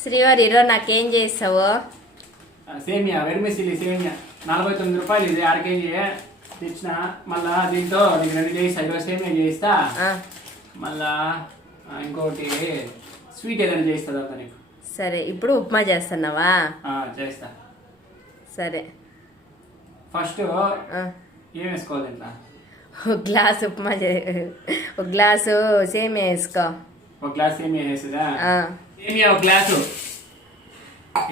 శ్రీవారి ఈరోజు నాకేం చేస్తావు? సేమియా వెర్మిసిలి సేమియా 49 రూపాయలు ఇది 6 కేజీ తెచ్చిన. మళ్ళా దీంతో నీకు 2 చేయిస్తా. ఈరోజు సేమియా చేయిస్తా. మళ్ళా ఇంకోటి స్వీట్ ఏదైనా చేయిస్తా తర్వాత నీకు. సరే, ఇప్పుడు ఉప్మా చేస్తున్నావా? చేస్తా. సరే, ఫస్ట్ ఏం వేసుకోవాలి ఇంట్లో? ఒక గ్లాసు ఉప్మా ఒక గ్లాసు సేమియా వేసుకో. ఒక గ్లాస్ సేమియా వేస్తుందా? సేమియా ఒక గ్లాసు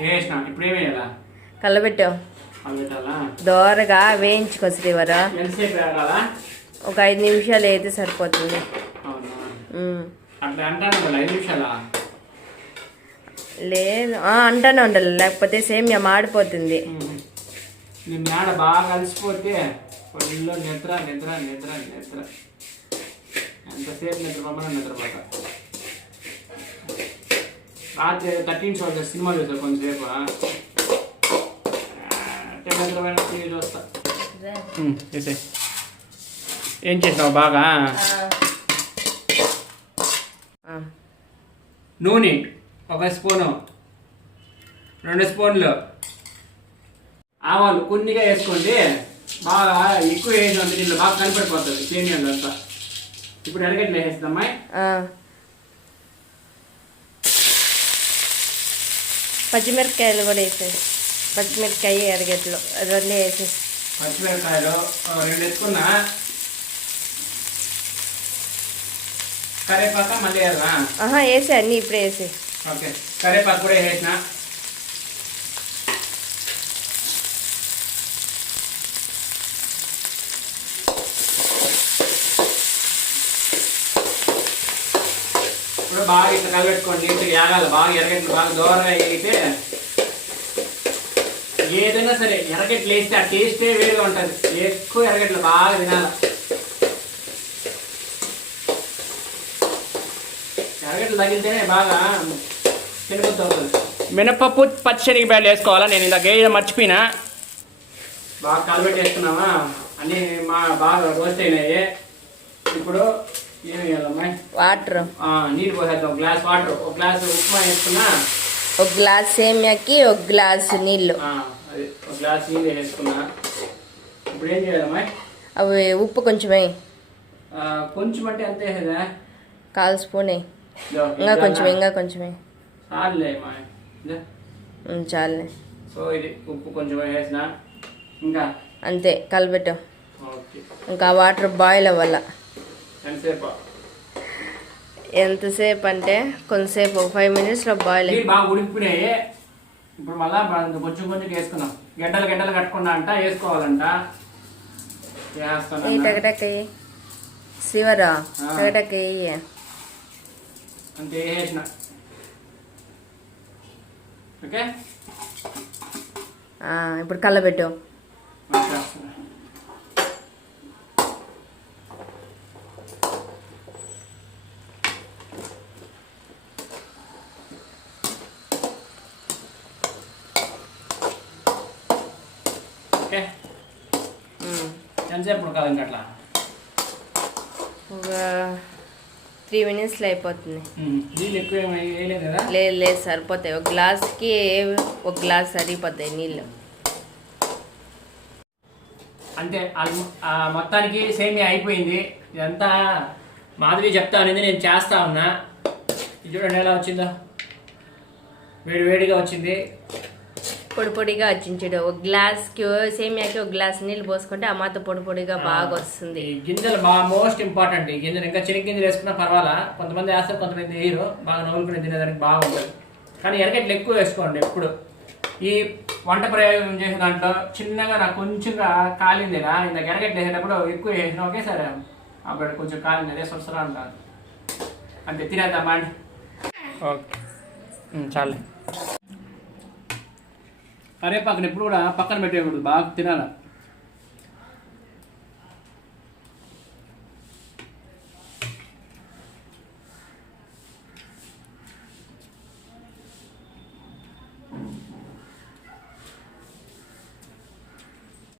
వేసిన. ఇప్పుడు ఏం వేయాలా? కలబెట్టు. కలబెట్టాలా? దోరగా వేయించుకో శ్రీవారు. ఎంతసేపు వేయాలా? ఒక 5 నిమిషాలు అయితే సరిపోతుంది. అట్లా అంటాను కదా, 5 నిమిషాలా? లేదు, అంటానే ఉండాలి, లేకపోతే సేమియా మాడిపోతుంది. నీ మేడ బాగా కలిసిపోతే ఒళ్ళో నిద్ర నిద్ర నిద్ర నిద్ర. ఎంతసేపు నిద్రపోమని నిద్రపోతా. రాత్రి 13 షోస్ సినిమా చూస్తారు కొంచెంసేపు. నిద్రపోయిన టీవీ చూస్తా. ఏం చేసినావు బాగా? నూనె 1 స్పూను, 2 స్పూన్లు ఆవాలు కొన్నిగా వేసుకోండి. బాగా ఎక్కువ వేసినంత దీంట్లో బాగా కనిపెడిపోతుంది సేమియాలో అంతా. ఇప్పుడు ఎరగట్లు వేసేస్తామ్మా. పచ్చిమిరపకాయలు కూడా వేసేసి, పచ్చిమిరపకాయ ఎరగట్లు 2 వేసేసి. పచ్చిమిరపకాయలు 2 వేసుకున్నా. కరేపాక మళ్ళీ వేసే అన్ని ఇప్పుడే వేసి. ఓకే, కరేపాకు కూడా వేసిన. ఇప్పుడు బాగా ఇట్లా కలబెట్టుకోండి. నీట్గా యాగాలి. బాగా ఎరగట్లు బాగా దూరంగా వేగితే ఏదైనా సరే ఎరగట్లు వేస్తే ఆ టేస్టే వేరుగా ఉంటుంది. ఎక్కువ ఎరగట్లు బాగా తినాలి. ఎరగట్లు తగిలితేనే బాగా తినబుద్ధి అవుతుంది. మినపప్పు పచ్చిశనగపాయలు వేసుకోవాలా? నేను ఇందాక వేయడం మర్చిపోయినా. బాగా కలబెట్టేసుకున్నామా, అన్నీ బాగా రోస్ట్ అయినాయి. ఇప్పుడు ఏం వేయాలమ్మా? వాటర్. నీళ్ళు పోసేద్దాం. 1 గ్లాస్ వాటర్, 1 గ్లాస్ ఉప్మా వేసుకున్నా. 1 గ్లాస్ సేమియాకి 1 గ్లాసు నీళ్ళు. అది 1 గ్లాస్ నీళ్ళు వేసుకున్నా. ఇప్పుడు ఏం చేయాలమ్మా? అవి ఉప్పు కొంచెమే. కొంచెం అంటే అంతే కదా, 1/4 స్పూన్. ఇంకా కొంచెమే చాలే. సో ఇది ఉప్పు కొంచెం వేసిన. ఇంకా అంతే, కలబెట్టు. ఇంకా వాటర్ బాయిల్ అవ్వాల. ఎంతసేపు అంటే కొంతసేపు, 5 మినిట్స్లో బాయిల్ అయ్యి బాగా ఉడికిపోయినాయి. ఇప్పుడు మళ్ళా కొంచెం కొంచెం వేసుకున్నాం. గడ్డలు గడ్డలు కట్టుకున్నా అంట, వేసుకోవాలంట. టకటక్కయ్యి శివరా, టకటక్కయ్యి అంతే వేసిన. ఓకే, ఇప్పుడు కలబెట్టు. ఓకే, ఎంతసేపు ఉడకాలి ఇంకా? అట్లా ఒక 3 మినిట్స్లో అయిపోతుంది. నీళ్ళు ఎక్కువ వేయలేదు కదా? లేదు, సరిపోతాయి. 1 గ్లాస్కి 1 గ్లాస్ సరిపోతాయి నీళ్ళు. అంతే. మొత్తానికి సేమియా అయిపోయింది. ఇదంతా మాధవి చెప్తా అనేది నేను చేస్తా ఉన్నా. ఇది చూడండి ఎలా వచ్చిందో, వేడి వేడిగా వచ్చింది. పొడి పొడిగా వచ్చింది. 1 గ్లాస్కి సేమియాకి 1 గ్లాస్ నీళ్ళు పోసుకుంటే ఆ మాత్రం పొడి పొడిగా బాగా వస్తుంది. గింజలు బాగా మోస్ట్ ఇంపార్టెంట్. ఈ గింజలు ఇంకా చిన్న గింజలు వేసుకున్నా పర్వాలా. కొంతమంది వేస్తారు, కొంతమంది వేయరు. బాగా నవ్వులుకుని తినేదానికి బాగుంటుంది. కానీ ఎరగట్లు ఎక్కువ వేసుకోండి ఎప్పుడు. ఈ వంట ప్రయోగం చేసే దాంట్లో చిన్నగా నాకు కొంచెంగా కాలిందిరా. ఇందాక ఎరగట్లు వేసేటప్పుడు ఎక్కువ వేసిన ఒకేసారి అప్పుడు కొంచెం కాలింది. అదే సొసరా అంటారు. అంతే, తినేద్దామా అండి? ఓకే, చాలే. కరేపాకుని ఎప్పుడు కూడా పక్కన పెట్టేయకూడదు, బాగా తినాలి.